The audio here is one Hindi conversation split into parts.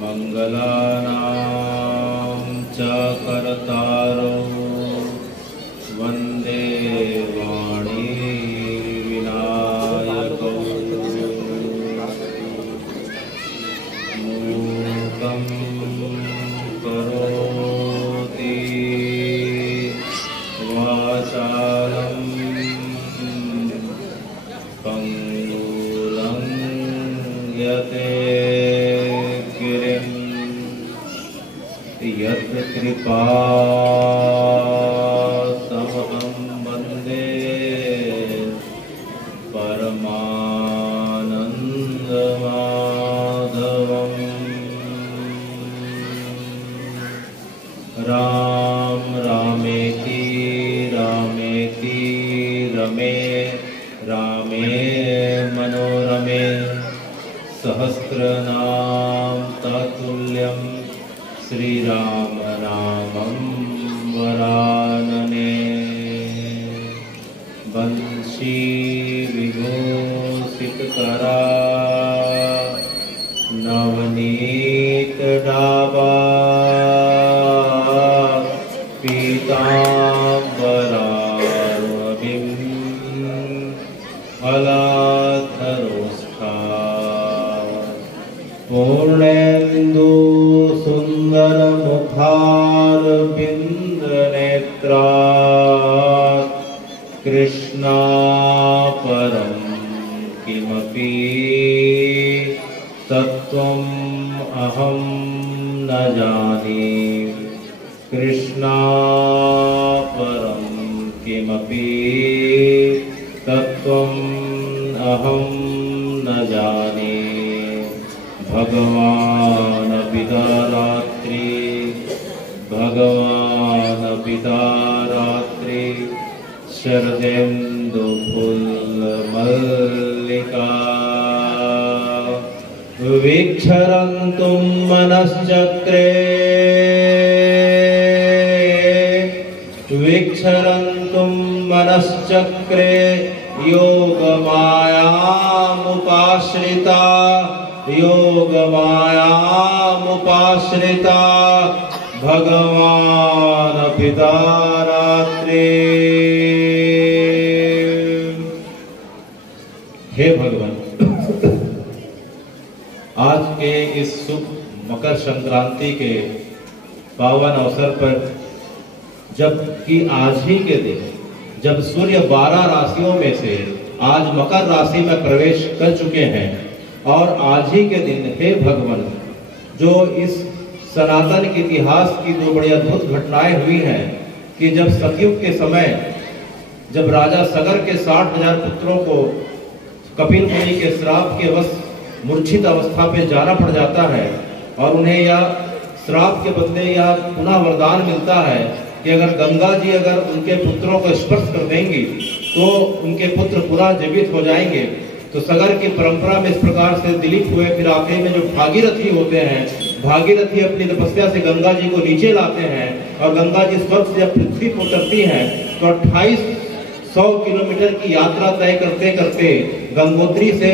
मंगलानां च कर्तारो वन्दे वाणी विनायकौ मूकं करोति वाचालं पंगुलं यतेर्गिरिं यत्कृपातमहं वन्दे परमानन्दमाधवम्। राम रामेति रामेति रमे रामे मनोरमे सहस्रनाम तत्तुल्यं श्रीराम नामं वरानने। बंशी विभूषितकरा नवनीत डाबा पीताम्बरार्वभिं फलाधरोष्ठा पूर्णेन्दु सुन्दरमुखारविन्दनेत्रा कृष्णा परं किमपि तत्त्वम् अहं न जाने। कृष्णा परं किमपि तत्त्वम् अहं न जाने। भगवान् पिता रात्रि भगवान् पिता रात्रि शरदेन्दुफुल्लमल्लिका विक्षरन्तुं मनश्चक्रे विक्षरन्तुं मनश्चक्रे योगमायामुपाश्रिता योगमायामुपाश्रिता भगवान् पिता रात्रि। हे भगवान, आज के इस शुभ मकर संक्रांति के पावन अवसर पर, जबकि आज ही के दिन जब सूर्य 12 राशियों में से आज मकर राशि में प्रवेश कर चुके हैं, और आज ही के दिन हे भगवान, जो इस सनातन के इतिहास की दो बड़ी अद्भुत घटनाएं हुई हैं कि जब सतयुग के समय जब राजा सगर के 60,000 पुत्रों को कपिल मुनि के श्राप के वश मूर्छित अवस्था पे जाना पड़ जाता है, और उन्हें यह श्राप के बदले यह पुनः वरदान मिलता है कि अगर गंगा जी अगर उनके पुत्रों को स्पर्श कर देंगी तो उनके पुत्र पुनः जीवित हो जाएंगे। तो सगर की परंपरा में इस प्रकार से दिलीप हुए। फिर आखिरी में जो भागीरथी होते हैं, भागीरथी अपनी तपस्या से गंगा जी को नीचे लाते हैं, और गंगा जी स्वर्ग से जब पृथ्वी पर उतरती हैं तो 2800 किलोमीटर की यात्रा तय करते करते गंगोत्री से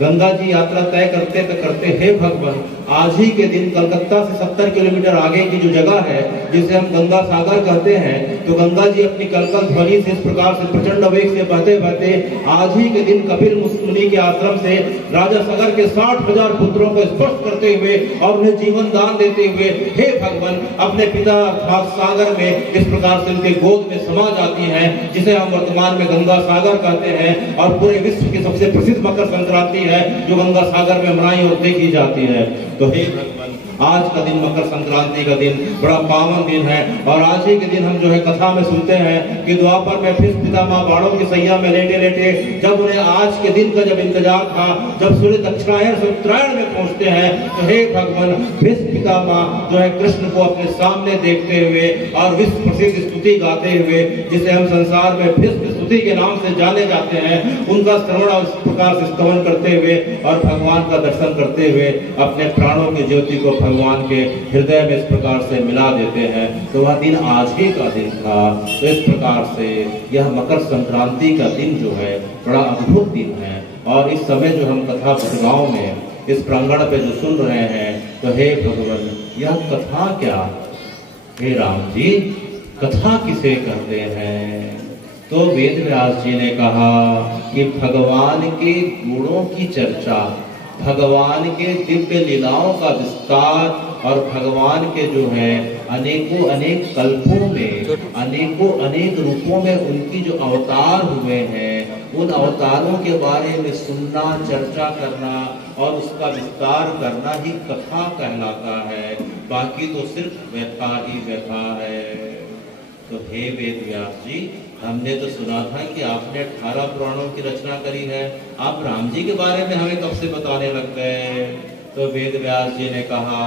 गंगा जी यात्रा तय करते करते हे भगवान, आज ही के दिन कलकत्ता से 70 किलोमीटर आगे की जो जगह है जिसे हम गंगा सागर कहते हैं, तो गंगा जी अपनी कलकल ध्वनि से इस प्रकार से प्रचंड वेग से बहते बहते आज ही के दिन कपिल मुनि के आश्रम से राजा सगर के 60,000 पुत्रों को स्पर्श करते हुए और उन्हें जीवन दान देते हुए हे भगवान अपने पिता अर्थात सागर में इस प्रकार से उनके गोद में समा जाती हैं, जिसे हम वर्तमान में गंगा सागर कहते हैं। और पूरे विश्व की सबसे प्रसिद्ध मकर संक्रांति है जो गंगा सागर में मनाई और देखी जाती है। तो हे भगवान, आज का दिन मकर संक्रांति का दिन बड़ा पावन दिन है, और आज ही के दिन हम जो है कथा में सुनते हैं कि द्वापर में भीष्म पितामह बाणों की सैया में लेटे लेटे जब उन्हें आज के दिन का जब इंतजार था, जब सूर्य दक्षिणायन से उत्तरायण में पहुंचते हैं, तो हे भगवान भीष्म पितामह जो है कृष्ण को अपने सामने देखते हुए और विश्व प्रसिद्ध स्तुति गाते हुए, जिसे हम संसार में भीष्म स्तुति के नाम से जाने जाते हैं, उनका श्रवण और इस प्रकार से स्तवन करते हुए और भगवान का दर्शन करते हुए अपने प्राणों की ज्योति को भगवान के हृदय में इस प्रकार से मिला देते हैं। तो वह दिन आज ही का दिन था। तो इस प्रकार से यह मकर संक्रांति का दिन जो है बड़ा अद्भुत दिन है। और इस समय जो हम कथा बड़गांव में इस प्रांगण पे जो सुन रहे हैं, तो हे भगवान यह कथा क्या, हे राम जी कथा किसे कहते हैं? तो वेद व्यास जी ने कहा कि भगवान के गुणों की चर्चा, भगवान के दिव्य लीलाओं का विस्तार और भगवान के जो है अनेकों अनेक कल्पों में, अनेकों अनेक रूपों में उनकी जो अवतार हुए हैं, उन अवतारों के बारे में सुनना, चर्चा करना और उसका विस्तार करना ही कथा कहलाता है। बाकी तो सिर्फ व्यथा ही व्यथा है। तो हे वेद व्यास जी, हमने तो सुना था कि आपने 18 पुराणों की रचना करी है, आप राम जी के बारे में हमें कब से बताने लग गए? तो वेद व्यास जी ने कहा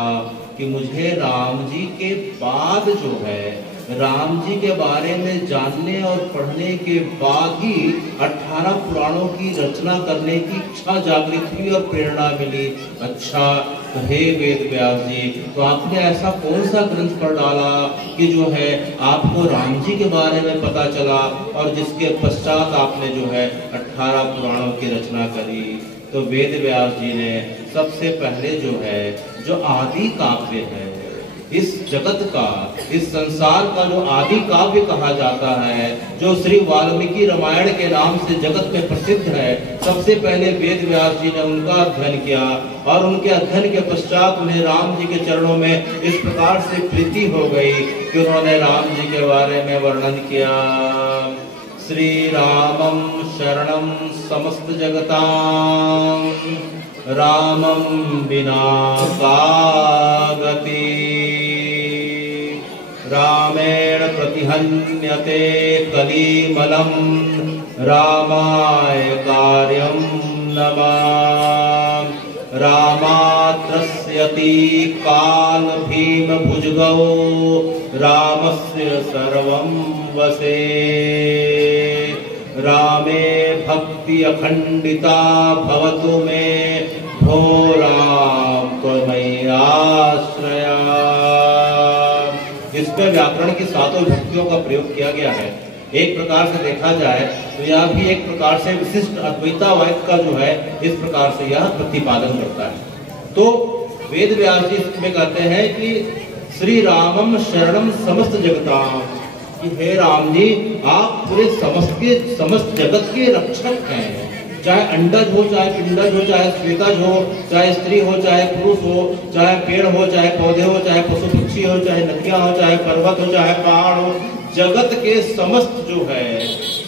कि मुझे राम जी के बाद जो है, राम जी के बारे में जानने और पढ़ने के बाद ही 18 पुराणों की रचना करने की इच्छा जागृत हुई और प्रेरणा मिली। अच्छा, तो हे वेद व्यास जी, तो आपने ऐसा कौन सा ग्रंथ पढ़ डाला कि जो है आपको राम जी के बारे में पता चला और जिसके पश्चात आपने जो है 18 पुराणों की रचना करी? तो वेद व्यास जी ने सबसे पहले जो है, जो आदि काव्य है, इस जगत का, इस संसार का जो आदि काव्य कहा जाता है, जो श्री वाल्मीकि रामायण के नाम से जगत में प्रसिद्ध है, सबसे पहले वेद व्यास जी ने उनका अध्ययन किया और उनके अध्ययन के पश्चात उन्हें राम जी के चरणों में इस प्रकार से प्रीति हो गई कि उन्होंने राम जी के बारे में वर्णन किया। श्री रामं शरणं समस्त जगतां, रामं विना का गति, रामेण प्रतिहन्यते कलिमलं, रामाय कार्यं नमः। रामात्रस्यति काल भीम भुजगौ, रामस्य सर्वं वसे, रामे भक्ति अखंडिता भवतु मे, भो राम त्वमय्याश्रया। इसमें व्याकरण की 7 भक्तियों का प्रयोग किया गया है। एक प्रकार से देखा जाए तो यह भी एक प्रकार से विशिष्ट अद्वैतावाद का जो है इस प्रकार से यह प्रतिपादन करता है। तो वेद व्यास जी इसमें कहते हैं कि श्री रामम शरणम समस्त जगताम, कि हे राम जी आप पूरे समस्त जगत के रक्षक हैं। चाहे अंडज हो, चाहे पिंडज हो, चाहे श्वेतज हो, चाहे स्त्री हो, चाहे पुरुष हो, चाहे पेड़ हो, चाहे पौधे हो, चाहे पशु पक्षी हो, चाहे नदियां हो, चाहे पर्वत हो, चाहे पहाड़ हो, जगत के समस्त जो है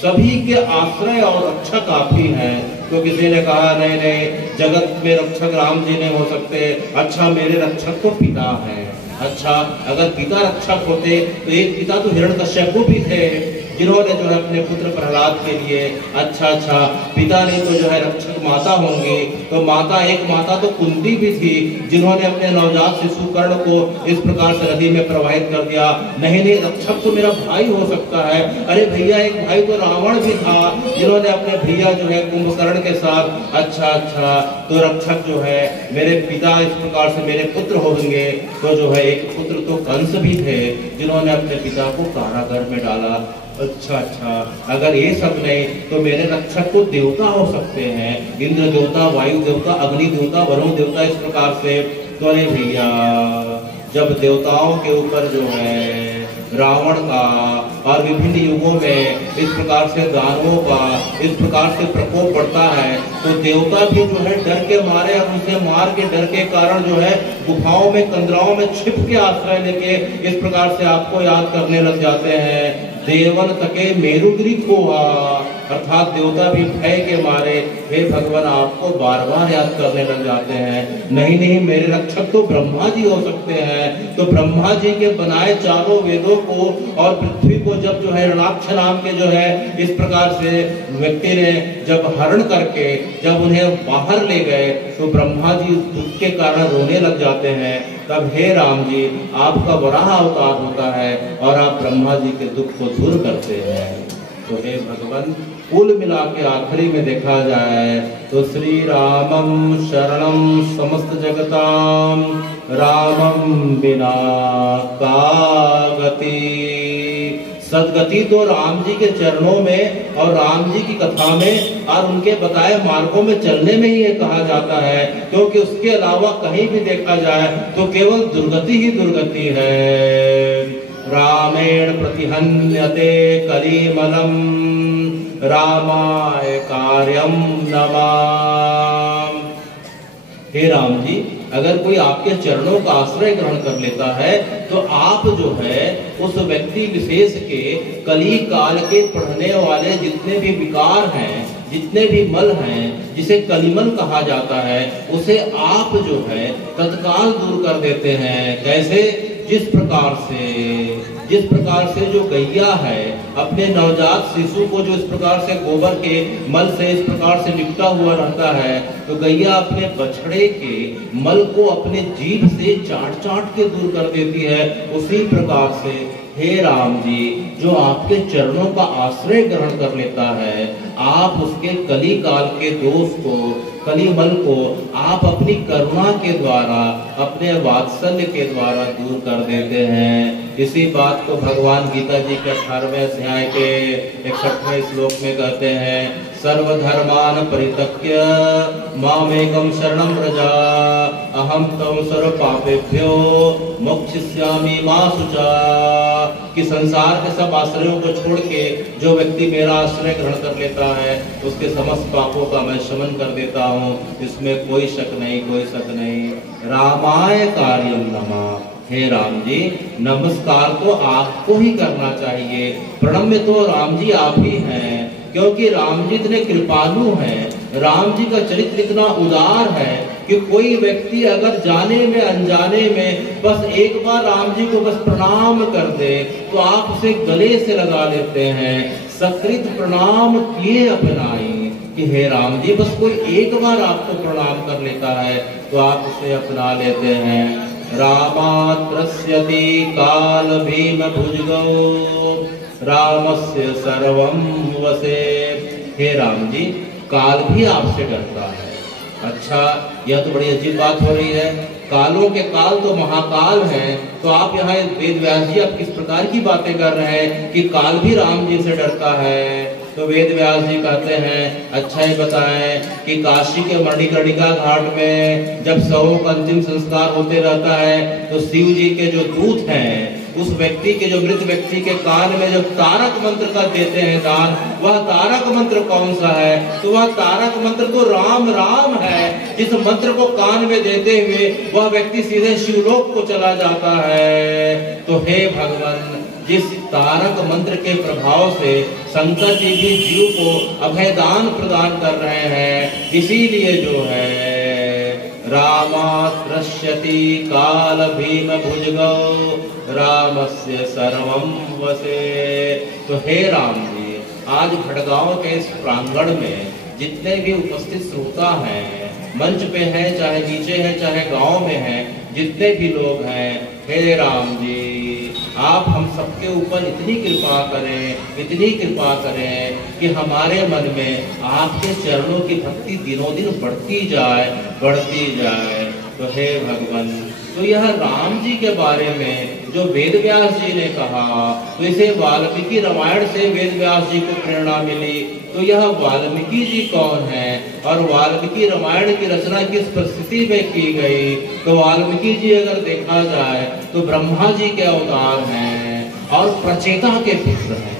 सभी के आश्रय और रक्षक आप ही हैं। तो किसी ने कहा नहीं नहीं, जगत में रक्षक राम जी नहीं हो सकते। अच्छा, मेरे रक्षक तो पिता हैं। अच्छा, अगर पिता रक्षक होते तो एक पिता तो हिरण्यकश्यप भी थे, जिन्होंने जो है अपने पुत्र प्रहलाद के लिए, अच्छा पिता नहीं तो जो है रक्षक माता होंगी, तो माता, एक माता तो कुंती भी थी, जिन्होंने अपने नवजात शिशु कर्ण को इस प्रकार से नदी में प्रवाहित कर दिया। नहीं नहीं, रक्षक तो मेरा भाई हो सकता है। अरे भैया, एक भाई तो रावण भी था, जिन्होंने अपने भैया जो है कुंभकर्ण के साथ, अच्छा तो रक्षक जो है मेरे पिता इस प्रकार से मेरे पुत्र होंगे। तो जो है एक पुत्र तो कंस भी थे, जिन्होंने अपने पिता को कारागार में डाला। अच्छा, अगर ये सब नहीं तो मेरे रक्षक तो देवता हो सकते हैं, इंद्र देवता, वायु देवता, अग्नि देवता, वरुण देवता, इस प्रकार से। तो अरे भैया, जब देवताओं के ऊपर जो है रावण का और विभिन्न युगों में इस प्रकार से दानवों का इस प्रकार से प्रकोप बढ़ता है, तो देवता भी जो है डर के मारे और उसे मार के डर के कारण जो है गुफाओं में, कंदराओं में छिप के आश्रय लेके इस प्रकार से आपको याद करने लग जाते हैं। देवन तके मेरुगिरी को, अर्थात देवता भी भय के मारे हे भगवान आपको बार बार याद करने लग जाते हैं। नहीं, मेरे रक्षक तो ब्रह्मा जी हो सकते हैं। तो ब्रह्मा जी के बनाए चारों वेदों को और पृथ्वी को जब जो है ऋणाक्ष नाम के जो है इस प्रकार से व्यक्ति ने जब हरण करके जब उन्हें बाहर ले गए, तो ब्रह्मा जी दुख के कारण रोने लग जाते हैं। तब हे राम जी आपका वराह अवतार होता है और आप ब्रह्मा जी के दुख को दूर करते हैं। तो हे भगवान, कुल मिला के आखिरी में देखा जाए तो श्री रामम शरणम समस्त जगताम, रामम बिना का गति, सदगति तो राम जी के चरणों में और राम जी की कथा में और उनके बताए मार्गों में चलने में ही ये कहा जाता है, क्योंकि उसके अलावा कहीं भी देखा जाए तो केवल दुर्गति ही दुर्गति है। रामेण प्रतिहन्यते कलिमलम रामाय कार्यम नमाम। हे राम जी, अगर कोई आपके चरणों का आश्रय ग्रहण कर लेता है तो आप जो है उस व्यक्ति विशेष के कली काल के पढ़ने वाले जितने भी विकार हैं, जितने भी मल हैं, जिसे कलिमल कहा जाता है, उसे आप जो है तत्काल दूर कर देते हैं। कैसे? जिस प्रकार से जो गैया है अपने नवजात शिशु को जो इस प्रकार से गोबर के मल से इस प्रकार से लिपटा हुआ रहता है, तो गैया अपने बछड़े के मल को अपने जीभ से चाट चाट के दूर कर देती है। उसी प्रकार से हे राम जी, जो आपके चरणों का आश्रय ग्रहण कर लेता है, आप उसके कली काल के दोष को, कलिमल को आप अपनी करुणा के द्वारा, अपने वात्सल्य के द्वारा दूर कर देते हैं। इसी बात को भगवान गीता जी के 18वें अध्याय के 61वें श्लोक में कहते हैं, सर्वधर्मान परित्यज्य मामेकं शरणं व्रज अहम त्वं सर्व पापेभ्यो मोक्षयिष्यामि मा शुचा। कि संसार के सब आश्रयों को छोड़ के जो व्यक्ति मेरा आश्रय ग्रहण कर लेता है, उसके समस्त पापों का मैं शमन कर देता हूँ। इसमें कोई शक नहीं, कोई शक नहीं। रामाय कार्यम नमः। हे राम जी, नमस्कार तो आपको ही करना चाहिए। प्रणम्य तो राम जी आप ही हैं, क्योंकि राम जी इतने कृपालु हैं। राम जी का चरित्र इतना उदार है कि कोई व्यक्ति अगर जाने में अनजाने में बस एक बार राम जी को बस प्रणाम कर दे तो आप उसे गले से लगा लेते हैं। सकृत प्रणाम किए अपनाई, कि हे राम जी, बस कोई एक बार आपको प्रणाम कर लेता है तो आप उसे अपना लेते हैं। रामात्रस्यति काल भीम भुजगौ रामस्य सर्वं वसे। हे राम जी, काल भी आपसे डरता है। अच्छा, यह तो बड़ी अजीब बात हो रही है। कालों के काल तो महाकाल हैं, तो आप यहाँ वेद व्यास जी आप किस प्रकार की बातें कर रहे हैं कि काल भी राम जी से डरता है? तो वेद व्यास जी कहते हैं, अच्छा ही बताएं कि काशी के मणिकर्णिका घाट में जब शवों का अंतिम संस्कार होते रहता है तो शिव जी के जो दूत हैं उस व्यक्ति के, जो मृत व्यक्ति के कान में जब तारक मंत्र का देते हैं दान, वह तारक मंत्र कौन सा है? तो वह तारक मंत्र तो राम राम है, जिस मंत्र को कान में देते हुए वह व्यक्ति सीधे शिवलोक को चला जाता है। तो हे भगवान, जिस तारक मंत्र के प्रभाव से शंकर जी भी जीव को अभयदान प्रदान कर रहे हैं, इसीलिए जो है रामात्रस्यति काल भीम भुजगौ रामस्य सर्वं वसे। तो हे राम जी, आज भटगांव के इस प्रांगण में जितने भी उपस्थित श्रोता हैं, मंच पे हैं चाहे नीचे हैं चाहे गांव में हैं, जितने भी लोग हैं, हे राम जी, आप हम सबके ऊपर इतनी कृपा करें, इतनी कृपा करें कि हमारे मन में आपके चरणों की भक्ति दिनों दिन बढ़ती जाए, बढ़ती जाए। तो हे भगवान, तो यह राम जी के बारे में जो वेद व्यास जी ने कहा, तो इसे वाल्मीकि रामायण से वेद व्यास जी को प्रेरणा मिली। तो यह वाल्मीकि जी कौन है और वाल्मीकि रामायण की रचना किस परिस्थिति में की गई? तो वाल्मीकि जी अगर देखा जाए तो ब्रह्मा जी के अवतार हैं और प्रचेता के पुत्र हैं,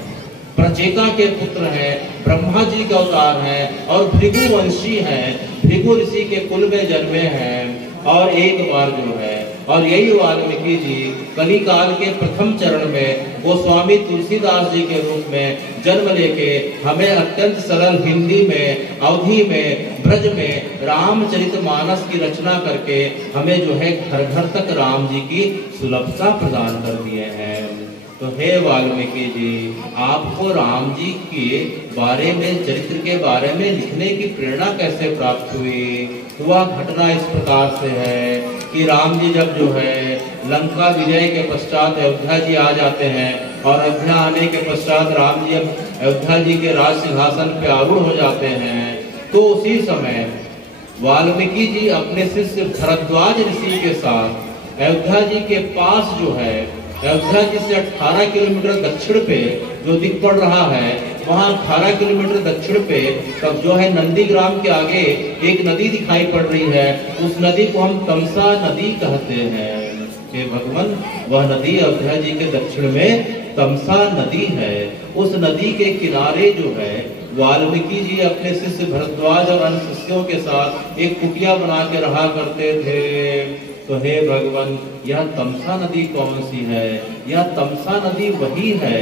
प्रचेता के पुत्र हैं, ब्रह्मा जी के अवतार हैं और भृगुवंशी हैं, भृगु ऋषि के कुल में जन्मे हैं। और एक बार जो है, और यही वाल्मीकि जी कली काल के प्रथम चरण में गोस्वामी तुलसीदास जी के रूप में जन्म लेके हमें अत्यंत सरल हिंदी में, अवधी में, ब्रज में रामचरितमानस की रचना करके हमें जो है घर घर तक राम जी की सुलभता प्रदान कर दिए हैं। तो हे वाल्मीकि जी, आपको राम जी के बारे में, चरित्र के बारे में लिखने की प्रेरणा कैसे प्राप्त हुई? तो वह घटना इस प्रकार से है कि राम जी जब जो है लंका विजय के पश्चात अयोध्या जी आ जाते हैं और अयोध्या आने के पश्चात राम जी अब अयोध्या जी के राज सिंहासन पे आरूढ़ हो जाते हैं, तो उसी समय वाल्मीकि जी अपने शिष्य भरद्वाज ऋषि के साथ अयोध्या जी के पास जो है अयोध्या जी से 18 किलोमीटर दक्षिण पे जो दिख पड़ रहा है, वहाँ 18 किलोमीटर दक्षिण पे तब जो है नंदीग्राम के आगे एक नदी दिखाई पड़ रही है। उस नदी को हम तमसा नदी कहते हैं। हे भगवान, वह नदी अयोध्या जी के दक्षिण में तमसा नदी है। उस नदी के किनारे जो है वाल्मीकि जी अपने शिष्य भरद्वाज और अन्य शिष्यों के साथ एक कुटिया बना के रहा करते थे। तो हे भगवान, यह तमसा नदी कौन सी है? यह तमसा नदी वही है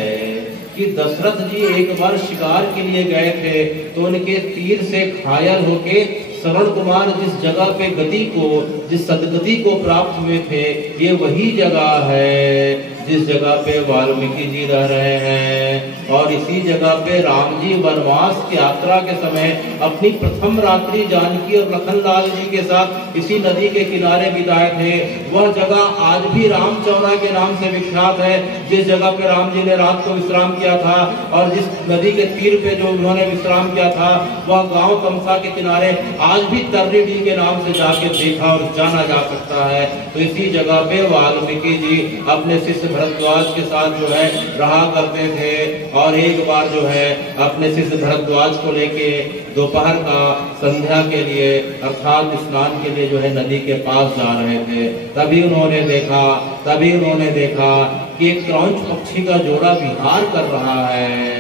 कि दशरथ जी एक बार शिकार के लिए गए थे तो उनके तीर से घायल होके श्रवण कुमार जिस जगह पे गति को, जिस सदगति को प्राप्त हुए थे, ये वही जगह है जिस जगह पे वाल्मीकि जी रह रहे हैं। और इसी जगह पे राम जी वनवास की यात्रा के समय अपनी प्रथम रात्रि जानकी और लखनलाल जी के साथ इसी नदी के किनारे बिताए थे। वह जगह आज भी रामचौरा के नाम से विख्यात है, जिस जगह पे राम जी ने रात को विश्राम किया था। और जिस नदी के तीर पे जो उन्होंने विश्राम किया था, वह गांव तमसा के किनारे आज भी तर्रीडी के नाम से जाके देखा और जाना जा सकता है। तो इसी जगह पे वाल्मीकि जी अपने शिष्य भरद्वाज के साथ जो है रहा करते थे। और एक बार जो है अपने शिष्य भरद्वाज को लेके दोपहर का संध्या के लिए अर्थात स्नान के लिए जो है नदी के पास जा रहे थे। तभी उन्होंने देखा कि एक क्रौंच पक्षी का जोड़ा विहार कर रहा है।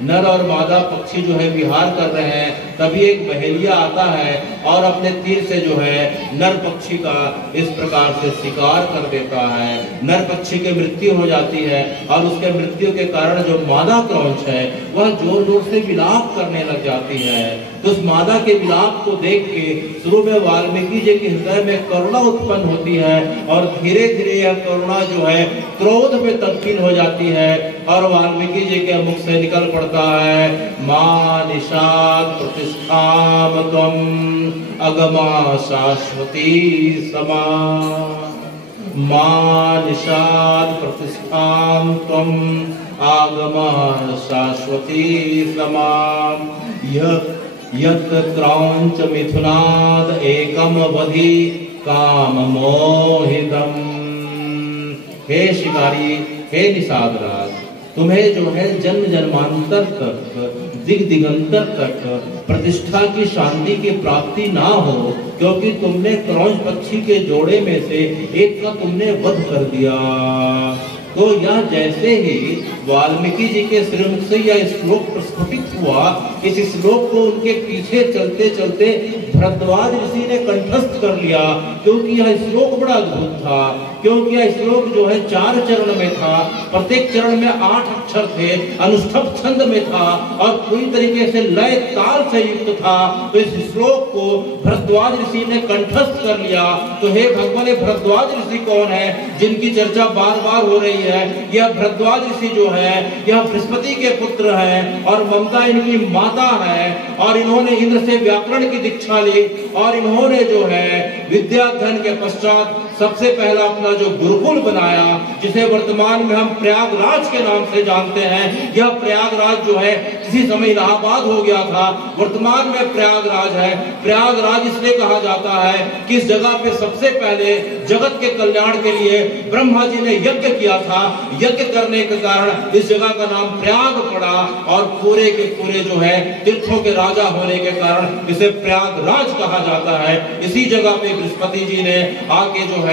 नर और मादा पक्षी जो है विहार कर रहे हैं। तभी एक बहेलिया आता है और अपने तीर से जो है नर पक्षी का इस प्रकार से शिकार कर देता है। नर पक्षी की मृत्यु हो जाती है और उसके मृत्यु के कारण जो मादा क्रौंच है वह जोर जोर से विलाप करने लग जाती है। तो उस मादा के विलाप को देख के शुरू में वाल्मीकि जी के हृदय में करुणा उत्पन्न होती है और धीरे धीरे यह करुणा जो है क्रोध में तब्दील हो जाती है। और वाल्मीकि जी के मुख से निकल पड़ता है, मां निषाद प्रतिष्ठाम त्वम अगमा शाश्वती समा। मां निषाद प्रतिष्ठाम त्वम आगमा शाश्वती समा। यत् क्रौंच मिथुनाद एकम वधि काम मोहितम। हे शिकारी, हे निषाद राज, तुम्हें जो है जन्म जन्मांतर तक, दिग दिगंतर तक प्रतिष्ठा की शांति की प्राप्ति ना हो, क्योंकि तुमने क्रौंच पक्षी के जोड़े में से एक का तुमने वध कर दिया। तो यह जैसे ही वाल्मीकि जी के श्रीमुख से यह श्लोक प्रस्फुटित हुआ, इस श्लोक को उनके पीछे चलते चलते भरद्वाज ऋषि ने कंठस्थ कर लिया, क्योंकि यह श्लोक बड़ा अद्भुत था। क्योंकि यह श्लोक जो है 4 चरण में था, प्रत्येक चरण में 8 अक्षर थे, अनुष्ठभ छंद में था और पूरी तरीके से लय ताल से युक्त था। तो इस श्लोक को भरद्वाज ऋषि ने कंठस्थ कर लिया। तो हे भगवान, भरद्वाज ऋषि कौन है जिनकी चर्चा बार बार हो रही है? यह भरद्वाज ऋषि जो है यह बृहस्पति के पुत्र हैं और ममता इनकी माता है। और इन्होंने इंद्र से व्याकरण की दीक्षा ली और इन्होंने जो है विद्याध्ययन के पश्चात सबसे पहला अपना जो गुरुकुल बनाया, जिसे वर्तमान में हम प्रयागराज के नाम से जानते हैं। यह प्रयागराज जो है किसी समय इलाहाबाद हो गया था, वर्तमान में प्रयागराज है। प्रयागराज इसलिए कहा जाता है कि इस जगह पे सबसे पहले जगत के कल्याण के लिए ब्रह्मा जी ने यज्ञ किया था। यज्ञ करने के कारण इस जगह का नाम प्रयाग पड़ा और पूरे के पूरे जो है तीर्थों के राजा होने के कारण इसे प्रयागराज कहा जाता है। इसी जगह पे बृहस्पति जी ने आके जो है,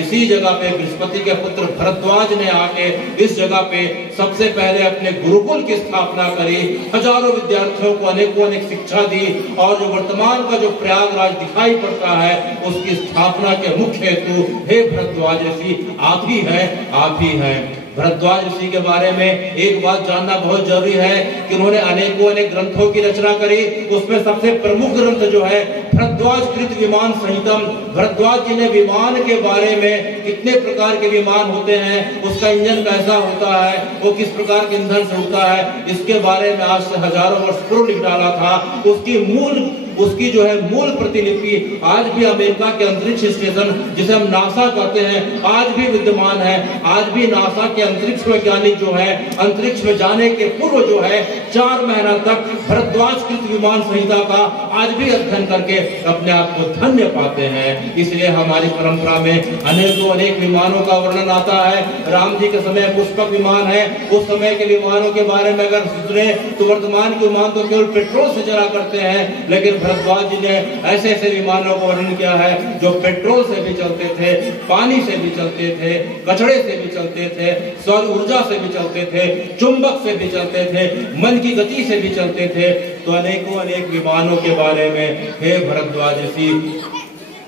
इसी जगह पे बृहस्पति के पुत्र भरद्वाज ने आके इस जगह पे सबसे पहले अपने गुरुकुल की स्थापना करी। हजारों विद्यार्थियों को अनेकों शिक्षा दी और जो वर्तमान का जो प्रयागराज दिखाई पड़ता है उसकी स्थापना के मुख्य हेतु हे भरद्वाज ऋषि आप ही हैं। भरद्वाज ऋषि के बारे में एक बात जानना बहुत जरूरी है कि उन्होंने अनेकों ग्रंथों की रचना करी। उसमें सबसे प्रमुख ग्रंथ जो है भरद्वाज कृत विमान संहितम। भरद्वाज जी ने विमान के बारे में कितने प्रकार के विमान होते हैं, उसका इंजन कैसा होता है, वो किस प्रकार के ईंधन से उड़ता है, इसके बारे में आज से हजारों वर्ष पूर्व लिख डाला था। उसकी मूल उसकी जो है मूल प्रतिलिपि आज भी अमेरिका के अंतरिक्ष स्टेशन, जिसे हम नासा कहते हैं, आज भी विद्यमान है। आज भी नासा के अंतरिक्ष वैज्ञानिक जो है अंतरिक्ष में जाने के पूर्व जो है 4 महीना तक भरद्वाजकृत विमान संहिता का आज भी अध्ययन करके अपने आप को धन्य पाते हैं। इसलिए हमारी परंपरा में अनेक विमानों का वर्णन आता है। राम जी के समय पुष्पक विमान है, उस समय के विमानों के बारे में अगर सुने तो वर्तमान के विमान तो केवल पेट्रोल से चला करते हैं, लेकिन भरद्वाज जी ने ऐसे ऐसे विमानों का वर्णन किया है जो पेट्रोल से भी चलते थे, पानी से भी चलते थे, कचड़े से भी चलते थे, सौर ऊर्जा से भी चलते थे, चुंबक से भी चलते थे, मन की गति से भी चलते थे। तो अनेक विमानों के बारे में हे भरद्वाज ऋषि,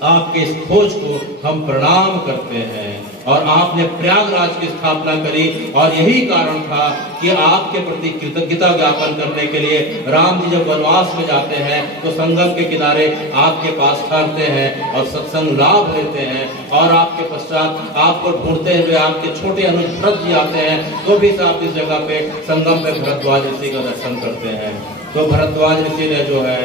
आपके इस खोज को हम प्रणाम करते हैं। और आपने प्रयागराज की स्थापना करी, और यही कारण था कि आपके प्रति कृतज्ञता ज्ञापन करने के लिए राम जी जब वनवास में जाते हैं तो संगम के किनारे आपके पास ठहरते हैं और सत्संग लाभ लेते हैं। और आपके पश्चात आपको ढूंढते हुए आपके छोटे अनुज भरत जी आते हैं, तो भी आप इस जगह पे संगम पे भरद्वाज ऋषि का दर्शन करते हैं। तो भरद्वाज ऋषि ने जो है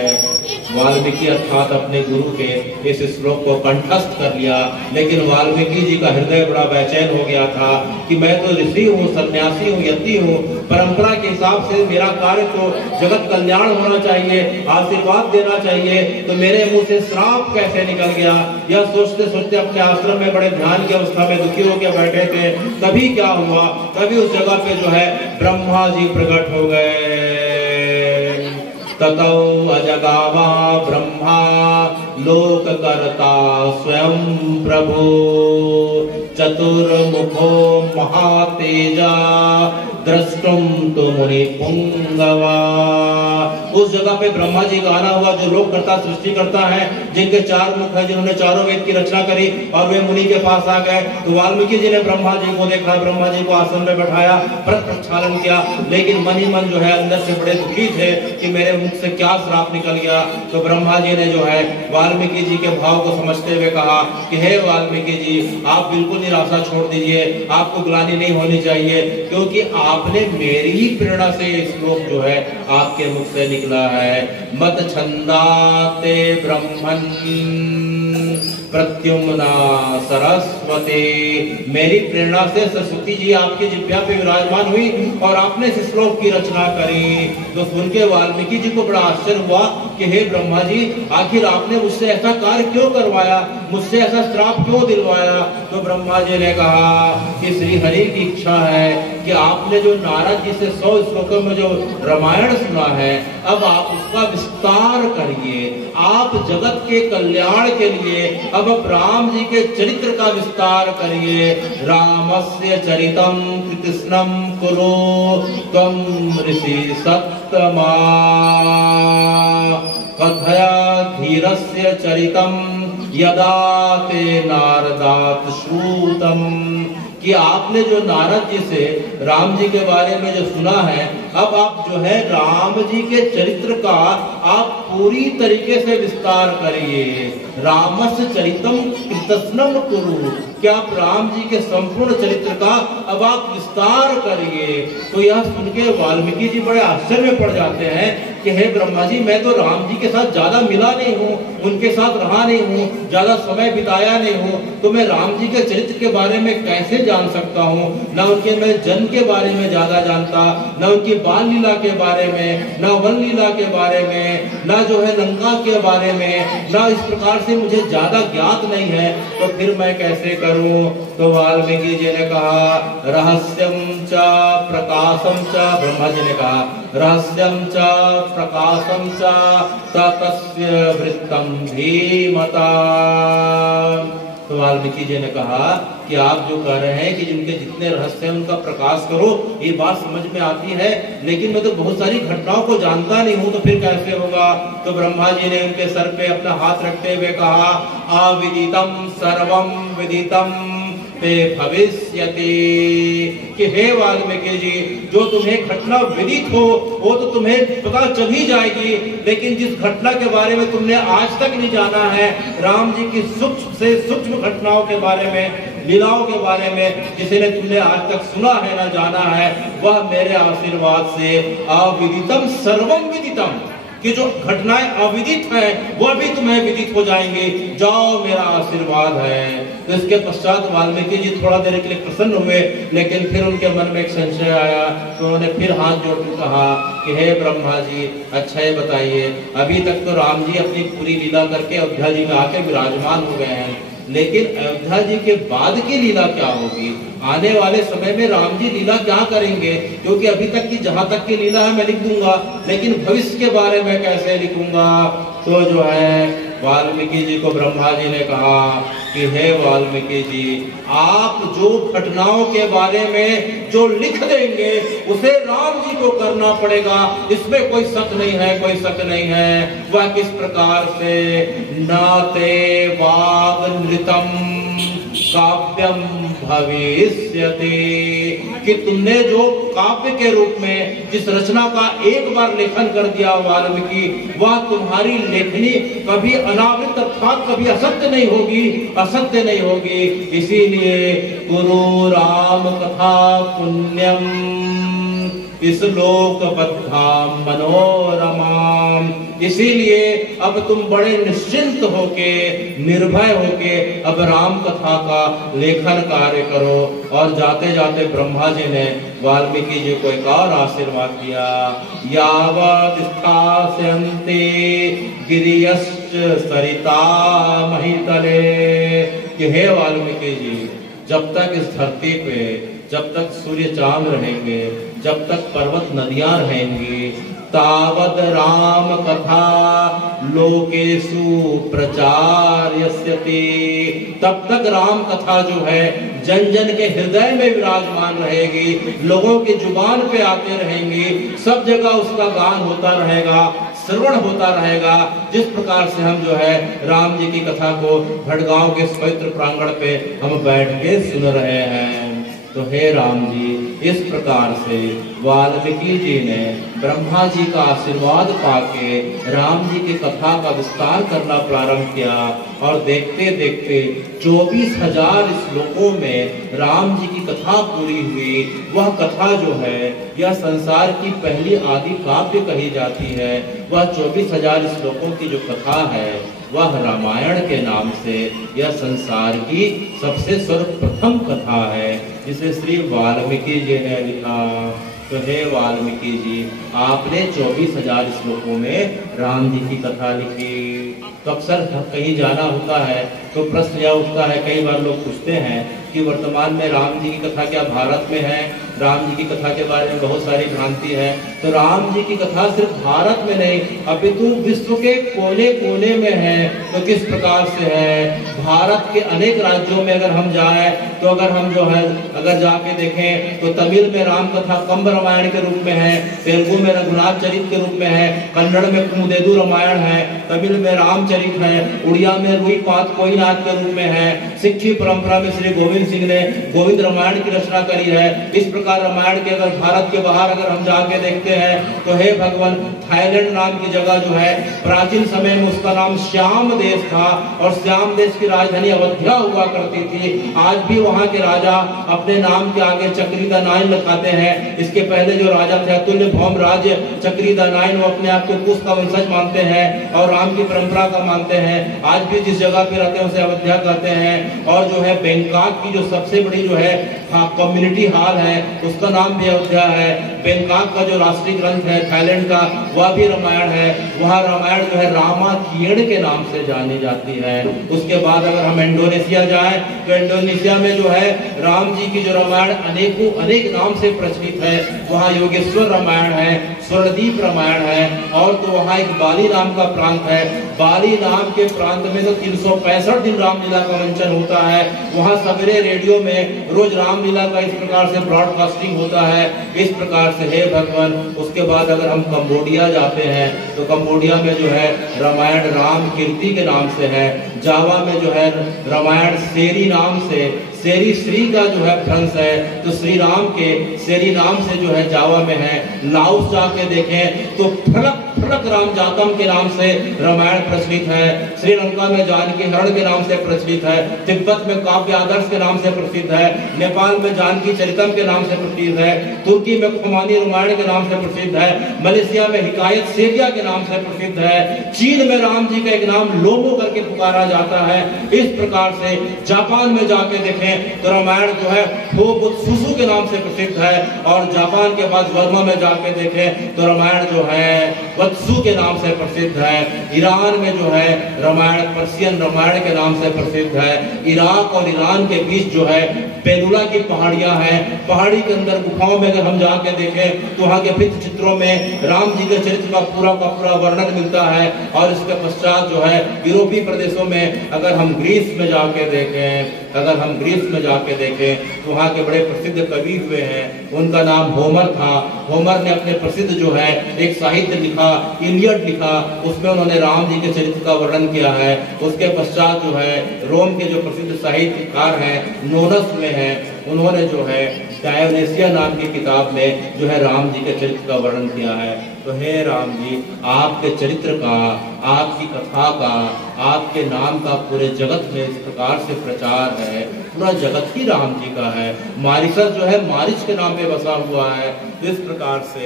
वाल्मीकि अर्थात अपने गुरु के इस श्लोक को कंठस्थ कर लिया, लेकिन वाल्मीकि जी का हृदय बड़ा बेचैन हो गया था कि मैं तो ऋषि हूँ, सन्यासी हूँ, यति हूँ, परंपरा के हिसाब से मेरा कार्य तो जगत कल्याण होना चाहिए, आशीर्वाद देना चाहिए, तो मेरे मुंह से श्राप कैसे निकल गया। यह सोचते सोचते अपने आश्रम में बड़े ध्यान की अवस्था में दुखी होकर बैठे थे। तभी क्या हुआ, तभी उस जगह पे जो है ब्रह्मा जी प्रकट हो गए। ततो अजगावा ब्रह्मा लोककर्ता स्वयं प्रभु, चतुर्मुखो महातेजा द्रष्टुम तो मुनि पुंगवा। उस जगह पे ब्रह्मा जी का आना हुआ, जो लोक करता सृष्टि करता है, जिनके 4 मुख है, जिन्होंने चारों वेद की रचना करी, और वे मुनि के पास आ गए। तो वाल्मीकि जी ने ब्रह्मा जी को देखा, ब्रह्मा जी को आसन में बैठाया, व्रत प्रक्षालन किया, लेकिन मन ही मन जो है अंदर से बड़े दुखी थे कि मेरे मुख से क्या श्राप निकल गया। तो ब्रह्मा जी ने जो है वाल्मीकि जी के भाव को समझते हुए कहा कि हे वाल्मीकि जी, आप बिल्कुल निराशा छोड़ दीजिए, आपको ग्लानि नहीं होनी चाहिए, क्योंकि आपने मेरी ही प्रेरणा से ये श्लोक जो है आपके मुख से निकला है। मत छंदाते ब्रह्मन् प्रत्युम्ना सरस्वती। मेरी प्रेरणा से सरस्वती जी आपकी जिह्वा पे विराजमान हुई और आपने इस श्लोक की रचना करी। तो सुन के वाल्मीकि जी को बड़ा आश्चर्य हुआ कि हे ब्रह्मा जी, आखिर आपने मुझसे ऐसा कार्य क्यों करवाया, मुझसे ऐसा श्राप क्यों दिलवाया। तो ब्रह्मा जी ने कहा कि श्री हरि की इच्छा है कि आपने जो नारद जी से 100 श्लोकों में जो रामायण सुना है, अब आप उसका विस्तार करिए, आप जगत के कल्याण के लिए अब राम जी के चरित्र का विस्तार करिए। रामस्य चरितम कृष्णम कुरु त्वं ऋषि सत्तमा, कथया धीरस्य चरितम यदा ते नारदात् श्रुतम। कि आपने जो नारद जी से राम जी के बारे में जो सुना है, अब आप जो है राम जी के चरित्र का आप पूरी तरीके से विस्तार करिए। रामस्य चरितम कृतस्नम कुरु, कि आप राम जी के संपूर्ण चरित्र का अब आप विस्तार करिए। तो यह सुन के वाल्मीकि जी बड़े आश्चर्य में पड़ जाते हैं कि हे ब्रह्मा जी, मैं तो राम जी के साथ ज्यादा मिला नहीं हूँ, उनके साथ रहा नहीं हूँ, ज्यादा समय बिताया नहीं हूँ, तो मैं राम जी के चरित्र के बारे में कैसे जान सकता हूँ। न उनके मैं जन्म के बारे में ज्यादा जानता, न उनकी बाल लीला के बारे में, न वन लीला के बारे में, न जो है लंका के बारे में, न इस प्रकार से मुझे ज्यादा ज्ञात नहीं है, तो फिर मैं कैसे करूं। तो वाल्मीकि जी ने कहा रहस्यम च प्रकाशम च, ब्रह्मा जी ने कहा रहस्यम च प्रकाशम च तस्य वृत्तम धीमता। तो वाल्मीकि जी ने कहा कि आप जो कह रहे हैं कि जिनके जितने रहस्य हैं उनका प्रकाश करो, ये बात समझ में आती है, लेकिन मैं तो बहुत सारी घटनाओं को जानता नहीं हूं, तो फिर कैसे होगा। तो ब्रह्मा जी ने उनके सर पे अपना हाथ रखते हुए कहा अविदितम सर्वम विदितम ते भविष्यति। कि हे वाल्मीकि जी, जो तुम्हें घटना विदित हो वो तो तुम्हें पता चल ही जाएगी, लेकिन जिस घटना के बारे में तुमने आज तक नहीं जाना है, राम जी की सूक्ष्म से सूक्ष्म घटनाओं के बारे में, लीलाओं के बारे में जिसे ने तुमने आज तक सुना है ना जाना है, वह मेरे आशीर्वाद से अविदितम सर्वम विदितम, कि जो घटनाएं अविदित हैं वह भी तुम्हें विदित हो जाएंगे, जाओ मेरा आशीर्वाद है। तो इसके पश्चात वाल्मीकि जी थोड़ा देर के लिए प्रसन्न हुए, लेकिन फिर उनके मन में एक संशय आया। तो उन्होंने फिर हाथ जोड़कर कहा कि हे ब्रह्मा जी, अच्छा ये बताइए, अभी तक तो राम जी अपनी पूरी लीला करके अयोध्या जी में आके विराजमान हो गए हैं, लेकिन अयोध्या जी के बाद की लीला क्या होगी? आने वाले समय में राम जी लीला क्या करेंगे? क्योंकि अभी तक की जहां तक की लीला है मैं लिख दूंगा, लेकिन भविष्य के बारे में कैसे लिखूंगा? तो जो है वाल्मीकि जी को ब्रह्मा जी ने कहा कि हे वाल्मीकि जी, आप जो घटनाओं के बारे में जो लिख देंगे उसे राम जी को करना पड़ेगा, इसमें कोई शक नहीं है, कोई शक नहीं है। वह किस प्रकार से? नाते वाग नृतम काव्यम भविष्यति, कि तुमने जो काव्य के रूप में जिस रचना का एक बार लेखन कर दिया वाल्मीकि, वह तुम्हारी लेखनी कभी अनावृत अर्थात कभी असत्य नहीं होगी, असत्य नहीं होगी। इसीलिए गुरु राम कथा पुण्यम इस लोक बद्धाम मनोरमाम, इसीलिए अब तुम बड़े निश्चिंत होके, निर्भय होके अब राम कथा का लेखन कार्य करो। और जाते जाते ब्रह्मा जी ने वाल्मीकि जी को एक और आशीर्वाद दिया, यावत् स्थास्यन्ति गिरियश्च सरिता महितले, कि हे वाल्मीकि जी, जब तक इस धरती पे, जब तक सूर्य चांद रहेंगे, जब तक पर्वत नदियां रहेंगी, तावद राम कथा लोकेषु प्रचार्यस्यति, तब तक राम कथा जो है जन जन के हृदय में विराजमान रहेगी, लोगों की जुबान पे आते रहेंगी, सब जगह उसका गान होता रहेगा, श्रवण होता रहेगा। जिस प्रकार से हम जो है राम जी की कथा को भटगांव के पवित्र प्रांगण पे हम बैठ के सुन रहे हैं। तो हे राम जी, इस प्रकार से वाल्मीकि जी ने ब्रह्मा जी का आशीर्वाद पाके राम जी की कथा का विस्तार करना प्रारंभ किया, और देखते देखते 24,000 श्लोकों में राम जी की कथा पूरी हुई। वह कथा जो है यह संसार की पहली आदि काव्य कही जाती है। वह 24,000 श्लोकों की जो कथा है वह रामायण के नाम से यह संसार की सबसे सर्वप्रथम कथा है, जिसे श्री वाल्मीकि जी ने लिखा। तो हे वाल्मीकि जी, आपने 24,000 श्लोकों में राम जी की कथा लिखी। तो अक्सर कहीं जाना होता है तो प्रश्न यह उठता है, कई बार लोग पूछते हैं कि वर्तमान में राम जी की कथा क्या भारत में है? राम जी की कथा के बारे में बहुत सारी भ्रांति है। तो राम जी की कथा सिर्फ भारत में नहीं अपितु विश्व के कोने कोने में है। तो किस प्रकार से है? भारत के अनेक राज्यों में अगर हम जाएं तो अगर हम जो है अगर जाके देखें तो तमिल में राम कथा कंब रामायण के रूप में है, तेलुगु में रघुनाथ चरित के रूप में है, कन्नड़ में कुमुदेदु रामायण है, तमिल में रामचरित है, उड़िया में रुईपात कोईनाथ के रूप में है, सिक्खी परंपरा में श्री गोविंद सिंह ने गोविंद रामायण की रचना करी है। इस प्रकार रामायण के अगर भारत के बाहर अगर हम जाके देखते हैं तो हे भगवान, थाईलैंड नाम की जगह जो है प्राचीन समय में उसका नाम श्याम देश था, और श्याम देश की राजधानी अवध्या हुआ करती थी। आज भी वहां के राजा अपने नाम के आगे चक्री द नाइन लिखाते हैं। इसके पहले जो राजा थे अतुल्य भौम राज्य चक्री द नाइन, वो अपने आप को कुश का वंशज मानते हैं और राम की परंपरा का मानते हैं। आज भी जिस जगह पे रहते हैं उसे अवध्या कहते हैं। और जो है बैंकॉक की जो सबसे बड़ी जो है कम्युनिटी हॉल है उसका नाम भी अयोध्या है। बैंकॉक का जो राष्ट्रीय ग्रंथ है थाईलैंड का वह भी रामायण है। वह रामायण जो है रामायण के नाम से जानी जाती है। उसके बाद अगर हम इंडोनेशिया जाएं तो इंडोनेशिया में जो है राम जी की जो रामायण अनेकों अनेक नाम से प्रचलित है। वहाँ योगेश्वर रामायण है, स्वर्णदीप रामायण है, और तो वहाँ एक बाली नाम का प्रांत है। बाली नाम के प्रांत में तो 365 दिन रामलीला का मंचन होता है। वहाँ सवेरे रेडियो में रोज रामलीला का इस प्रकार से ब्रॉडकास्टिंग होता है। इस प्रकार से हे भगवान। उसके बाद अगर हम कंबोडिया जाते हैं तो कंबोडिया में जो है रामायण राम कीर्ति के नाम से है। जावा में जो है रामायण सेरी नाम से, सेरी श्री का जो है भ्रंश है, तो श्री राम के सेरी नाम से जो है जावा में है। लाओस जाके देखें तो फलक संपूर्णक राम जातम के नाम से रामायण प्रचलित है, श्रीलंका में जानकी हरण के नाम से प्रचलित है, तिब्बत में काव्य आदर्श के नाम से प्रसिद्ध है, नेपाल में जानकी चरितम के नाम से प्रसिद्ध है, तुर्की में खुमानी रामायण के नाम से प्रसिद्ध है, मलेशिया में हिकायत सेकिया के नाम से प्रसिद्ध है, चीन में राम जी का एक नाम लोमो करके पुकारा जाता है। इस प्रकार से जापान में जाके देखें तो रामायण जो है होबुत्सुसु के नाम से प्रसिद्ध है, और जापान के बाद वर्मा में जाके देखें तो रामायण जो है वत्सु के नाम से प्रसिद्ध है। ईरान में जो है रामायण पर्शियन रामायण के नाम से प्रसिद्ध है। इराक और ईरान के बीच जो है पेलुला की पहाड़ियां हैं, पहाड़ी के अंदर गुफाओं में अगर हम जाके देखें तो वहां के भित्ति चित्रों में राम जी के चरित्र का पूरा वर्णन मिलता है। और इसके पश्चात जो है यूरोपीय प्रदेशों में अगर हम ग्रीस में जाके देखें तो वहाँ के बड़े प्रसिद्ध कवि हुए हैं, उनका नाम होमर था। होमर ने अपने प्रसिद्ध जो है एक साहित्य लिखा, इलियड लिखा, उसमें उन्होंने राम जी के चरित्र का वर्णन किया है। उसके पश्चात जो है रोम के जो प्रसिद्ध साहित्यकार हैं नोनस में हैं, उन्होंने जो है डायोनेसिया नाम की किताब में जो है राम जी के चरित्र का वर्णन किया है। तो हे राम जी, आपके चरित्र का, आपकी कथा का, आपके नाम का पूरे जगत में इस प्रकार से प्रचार है, पूरा जगत ही राम जी का है। मॉरिशस जो है मारिच के नाम पे बसा हुआ है। तो इस प्रकार से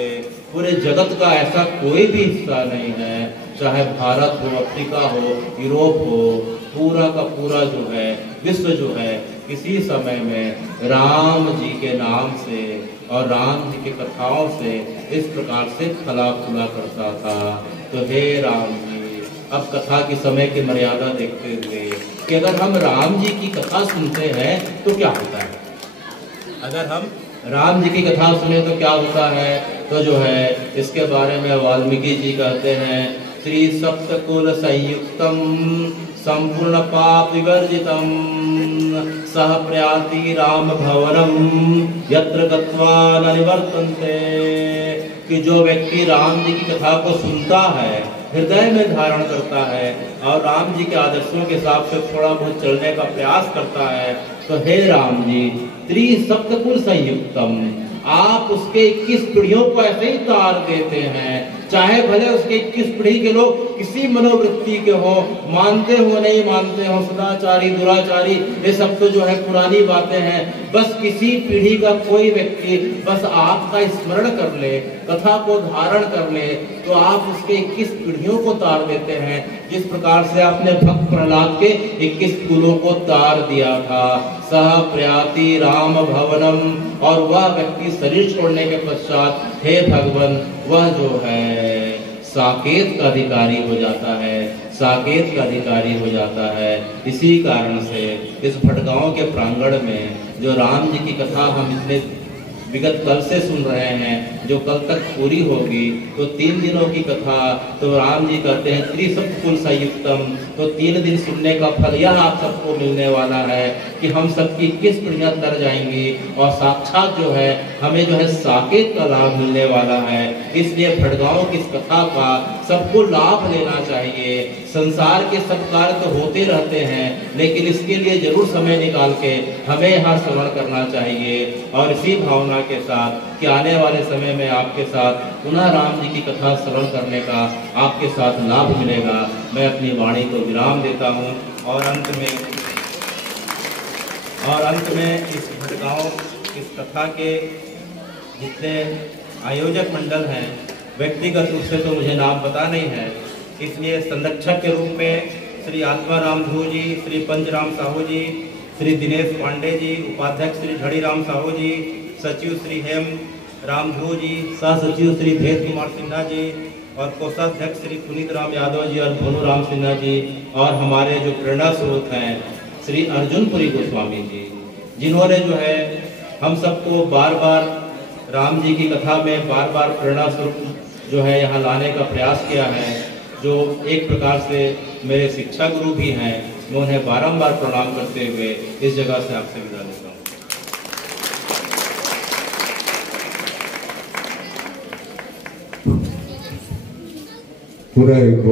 पूरे जगत का ऐसा कोई भी हिस्सा नहीं है, चाहे भारत हो, अफ्रीका हो, यूरोप हो, पूरा का पूरा जो है विश्व जो है किसी समय में राम जी के नाम से और राम जी की कथाओं से इस प्रकार से फला फूला करता था। तो हे राम जी, अब कथा की समय की मर्यादा देखते हुए कि अगर हम राम जी की कथा सुनते हैं तो क्या होता है, अगर हम राम जी की कथा सुने तो क्या होता है, तो जो है इसके बारे में वाल्मीकि जी कहते हैं, श्री सप्तकुल संयुक्तम संपूर्ण पाप विवर्जितम सह प्रयाति राम भवनम यत्र गत्वा न निवर्तन्ते। कि जो व्यक्ति राम जी की कथा को सुनता है, हृदय में धारण करता है और राम जी के आदर्शों के हिसाब से थोड़ा बहुत चलने का प्रयास करता है, तो हे राम जी, त्रिसप्तकुल संयुक्तम, आप उसके 21 पीढ़ियों को ऐसे ही तार देते हैं, चाहे भले उसके 21 पीढ़ी के लोग किसी मनोवृत्ति के हो, मानते हो नहीं मानते हो, सदाचारी दुराचारी, ये सब तो जो है पुरानी बातें हैं। बस किसी पीढ़ी का कोई व्यक्ति बस आपका स्मरण कर ले, कथा को धारण कर ले, तो आप उसके 21 पीढ़ियों को तार देते हैं। जिस प्रकार से आपने भक्त प्रहलाद के 21 कुलों को तार दिया था। सह प्रयाति राम भवनम, और वह व्यक्ति शरीर छोड़ने के पश्चात हे भगवान वह जो है साकेत का अधिकारी हो जाता है, साकेत का अधिकारी हो जाता है। इसी कारण से इस भटगांव के प्रांगण में जो राम जी की कथा हम इतने विगत कल से सुन रहे हैं, जो कल तक पूरी होगी, तो 3 दिनों की कथा, तो राम जी कहते हैं त्रिसप्तकुल संयुक्तम, तो 3 दिन सुनने का फल यह आप सबको मिलने वाला है कि हम सबकी 21 पीढ़ियां तर जाएंगी और साक्षात जो है हमें जो है साकेत का लाभ मिलने वाला है। इसलिए भटगांव की इस कथा का सबको लाभ लेना चाहिए। संसार के सब कार्य तो होते रहते हैं, लेकिन इसके लिए जरूर समय निकाल के हमें यहाँ श्रवण करना चाहिए। और इसी भावना के साथ कि आने वाले समय में आपके साथ पुनः राम जी की कथा श्रवण करने का आपके साथ लाभ मिलेगा, मैं अपनी वाणी को विराम देता हूँ। और अंत में इस भटगांव इस कथा के जितने आयोजक मंडल हैं, व्यक्तिगत रूप से तो मुझे नाम पता नहीं है, इसलिए संरक्षक के रूप में श्री आत्माराम ध्रुव जी, श्री पंचराम साहू जी, श्री दिनेश पांडे जी, उपाध्यक्ष श्री धड़ीराम साहू जी, सचिव श्री हेम राम ध्रुव जी, सह सचिव श्री भेद कुमार सिन्हा जी, और कोषाध्यक्ष श्री पुनीत राम यादव जी और भोनू राम सिन्हा जी, और हमारे जो प्रेरणा स्रोत हैं श्री अर्जुनपुरी गोस्वामी जी, जिन्होंने जो है हम सबको बार बार राम जी की कथा में बार बार प्रेरणा स्रोत जो है यहाँ लाने का प्रयास किया है, जो एक प्रकार से मेरे शिक्षा गुरु भी हैं। मैं उन्हें बारंबार प्रणाम करते हुए इस जगह से आपसे विदा लेता हूँ। पूरा